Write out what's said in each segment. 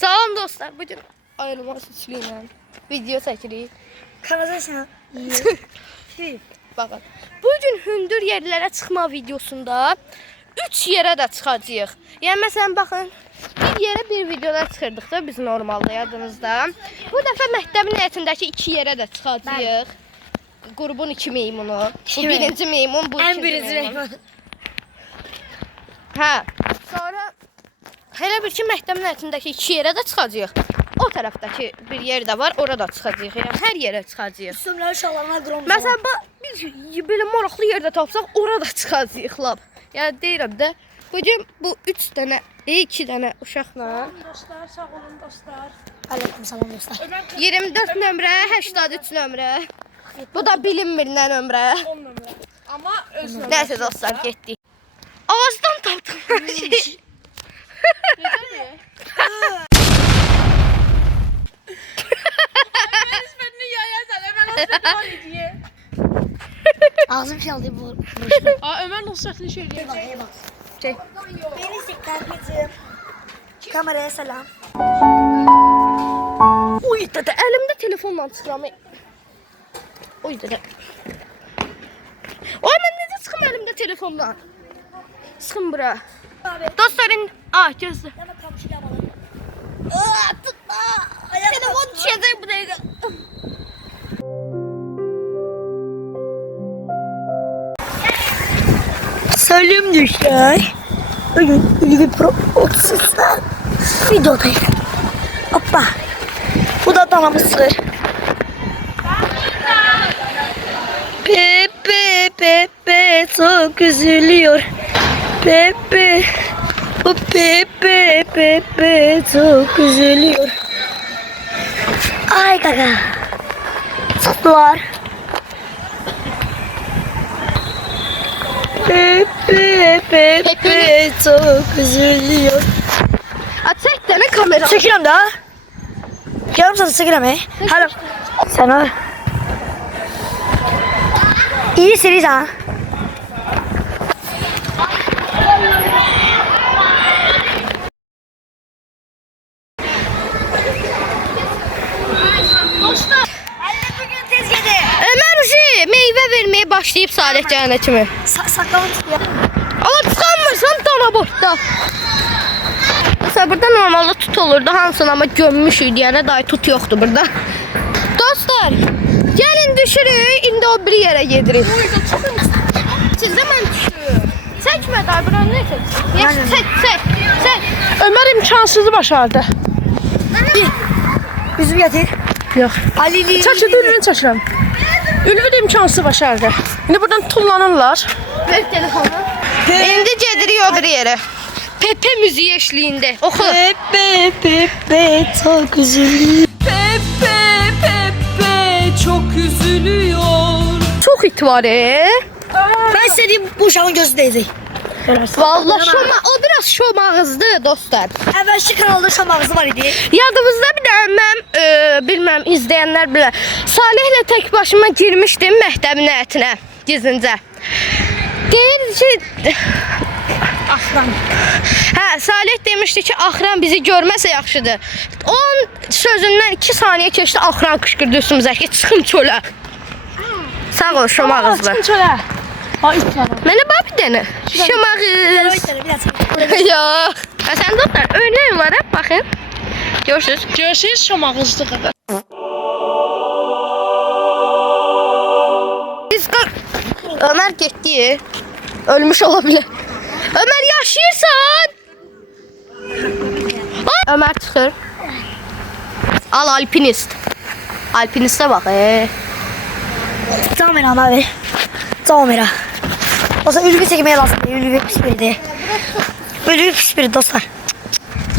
Salam dostlar, bugün ayrılmaz üçlüyle video çəkirik. Kanadaysan. Bakın, bugün hündür yerlərə çıxma videosunda 3 yerə də çıxacağıq. Yəni məsələn baxın, bir yerə bir videoda çıxırdıq da biz normalda yadınızda. Bu dəfə məktəbin həyətindəki 2 yerə də çıxacağıq. Qrubun 2 meymunu. Bu birinci meymun, bu ikinci meymun. Hə. Sonra elə bir ki məktəbin həyətindəki 2 yerə də çıxacağıq. O tərəfdəki bir yer də var, orada çıxacağıq. Yəni hər yerə çıxacağıq. Üstümləri şallarına qırmızı. Məsələn, biz belə maraqlı yerdə tapsaq, orada çıxacağıq lab. Yəni deyirəm də, bugün bu 3 dənə, 2 dənə uşaqla Dostlar, sağ olun dostlar. Aleyküm salam dostlar. 24 nömrə, 83 nömrə. Bu da bilinmir nə nömrə. 10 nömrə. Amma öz nömrə. Nəysə dostlar, getdik. Ağızdan tapdım hər şey. Nisbətini yayarsan, Ömər Nisbətini var diye. Ağzım çaldı bu. Aa, Ömər Nisbətini şey diye. Çək. Beni siktarmacım. Kameraya selam. Uy dədə, əlimdə telefonla çıxıram. Uy dədə. Oy, mən necə çıxım əlimdə telefonla? Çıxım bura. Dostların, gözlə. Hemen kapışı yapalım. Tutma. Telefon düşəcək bu dəqiqə. Söyleyeyim düşler. Bugün ilgi pro 30'dan videodayım. Hoppa. Bu da dana mısır. Pepe Pepe çok üzülüyor. Pepe. Bu Pepe Pepe çok üzülüyor. Ay gaga. Sattılar. Pepe Pepe çok üzülüyor. Çək dənə kamera. Çekirəm də. Yarım saat çekirəm. Hələ. Sən o. İyi siriysən. Ömər uşi meyvə verməyə başlayıb Salih Cəhnə kimi. Saqqalını tutuyor. Ama tıkanmırsan dana boşda. Mesela burada normalde tut olurdu. Hansın ama gömmüş idi. Yani daha tut yoktu burada. Dostlar, gelin düşürük. İndi o bir yere yedirik. Sizde ben düşürüm. Çekme daha bir önüne çek. Çek. Ömər imkansızı başardı. Üzüm getir. Yox. Alili. Çəkildi, ürünü çəkirəm. Ülvi də imkansızı başardı. İndi buradan tullanırlar. Ver telefonu. İndi gedirik o bir yere. Pepe müziği eşliğinde. Oku. Pepe Pepe çok üzülüyor. Pepe Pepe çok üzülüyor. Çok itibari. Ben istediğim bu uşağın gözü değdi. Vallahi o biraz şom ağızdı dostlar. Evvelki kanalda şam ağzı var idi. Yadımızda bir də mən bilmem izleyenler bilər. Salihlə tek başıma girmişdim məktəbin həyətinə gizincə. Deyirdi ki Ahlan. hə, Salih demişdi ki Axran bizi görməsə yaxşıdır. Onun sözündən 2 saniyə keçdi, Axran qışqırdı üstümüzə ki çıxın çölə. Sağ ol şom ağızlı. Açın çölə. Ay itlərim. Mənə bax bir dənə. Şom ağız. Yox. Sən dostlar örnək var hə, baxın. Görürsüz. Görürsünüz şam ağızlı qədər. Biz Ömer getdi. Ölmüş olabilir. Ömer yaşayırsan. Ay! Ömer çıxır. Al alpinist. Alpiniste bak. Tamam Eren abi. Tamam Eren. O zaman ülgü çekmeye lazım. Ülgü pis biriydi. Ülgü pis biri dostlar.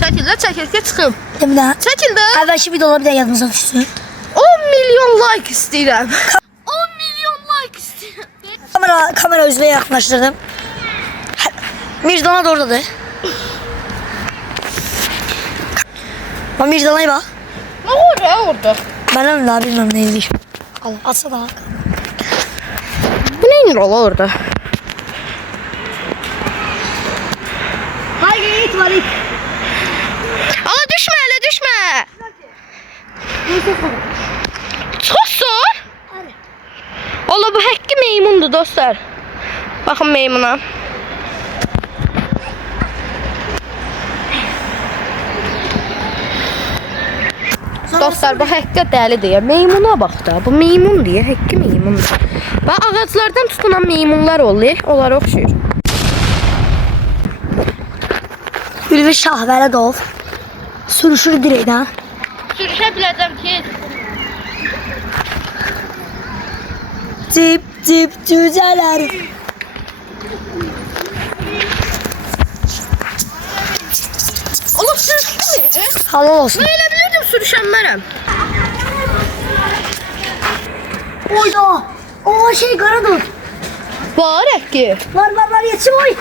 Çəkil də, çəkil ki çıxım. Değil mi daha? Çəkil də. Evvelki videolar bir de yanımıza düşsün. 10 milyon like istəyirəm. 10 milyon like istəyirəm. Kamera yüzüne yaklaştırdım. Mirdana da oradadır. Bak Mirdana'ya bak. Ne orada? Ben öyle daha bilmem neydi. Al, atsa da. Bu neyin ola orada? Hayır, it var it. Ala düşmə, elə düşmə. oldu dostlar. Bakın meymuna. Dostlar bu həqiqət dəlidir ya. Meymuna bax da. Bu meymun diye, həqiqi meymun. Bax ağaclardan tutunan meymunlar olur. Onlara oxşuyur. Ülvi Şahvələdov sürüşür dirəkdən. Sürüşə biləcəm ki. Cip cip cücələr. Allah sürüşdü mü? Halal olsun. Mən elə bilirdim sürüşənmərəm. Oyda. O şey Qaradut. Var həqqi. Var yetişim oy.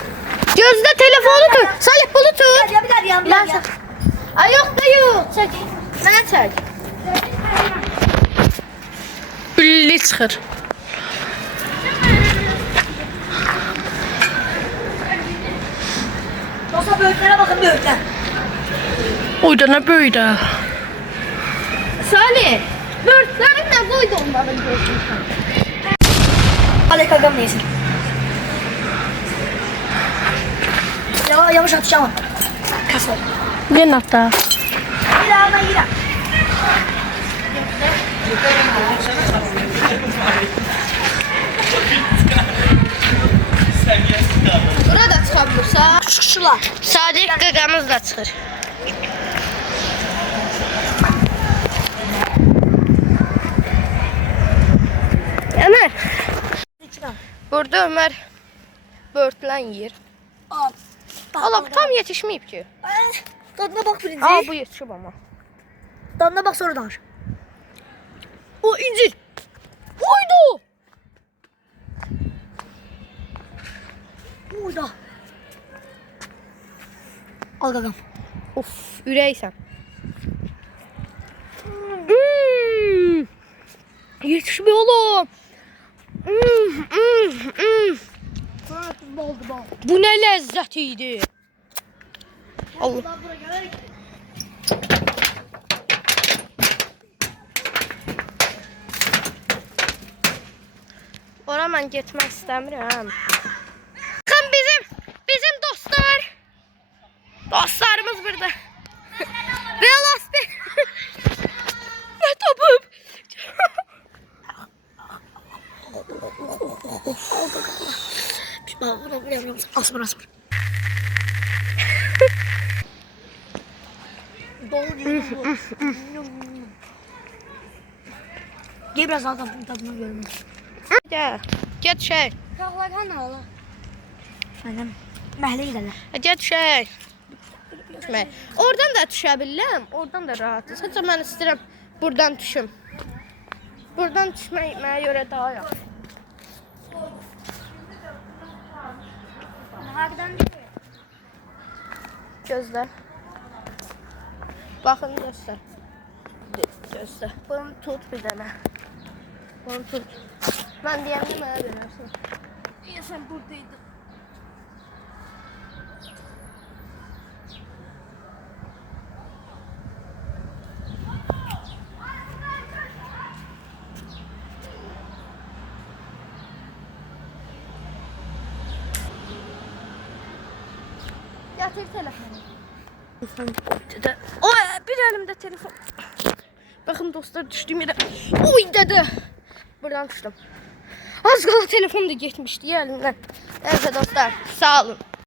Gözdə telefonu tut. Salih bunu tut. Bir dakika. Ay yox da yox. Çək. Mənə çək. Ülli çıxır. Dostlar böyüklərə baxın böyüklər. Oyda nə böyüdü. Salih. Börtlərin nə boyda onların gözünü? Alek agam neyse. Yavaş atış ama. Kas var. Yenə hatta. Bir daha ben gidelim. Burada çıxabilirsə, Şuşular. Sadiq qaqamız da çıxır. Ömer, burada Ömer börtlən yiyir. Al. Allah tam yetişməyib ki. Tadına bak birinci. Aa bu yetişib ama. Tadına bak sonra danış. O incir. Oydu. Burada. Al gagam. Of, ürəksən. Hmm. Yetişmə oğlum. Bu nə ləzzət idi. Allah. Ora mən getmək istəmirəm. Baxın bizim dostlar. Dostlarımız burada. Velosiped. Ne tapıb? Asmır asmır. Gel biraz al kapının tadını görün. Gel. Get şey. Kalklardan ne ola? Aynen. Məhlə giderler. Get şey. Oradan da düşə bilirəm. Oradan da rahatız. Sadəcə mən istəyirəm buradan düşüm. Buradan düşmək mənə görə daha yaxşı. Gözlə. Baxın göstər. Gözlə. Bunu tut bir dənə. Bunu tut. Mən deyəndə mənə dönərsən. Ya sən buradaydın. Getir telefonu. Oy, bir elimde telefon. Bakın dostlar düştüğüm yere. Oy dedi. Buradan düştüm. Az kala telefon da gitmişti ya elimden. Neyse dostlar sağ olun.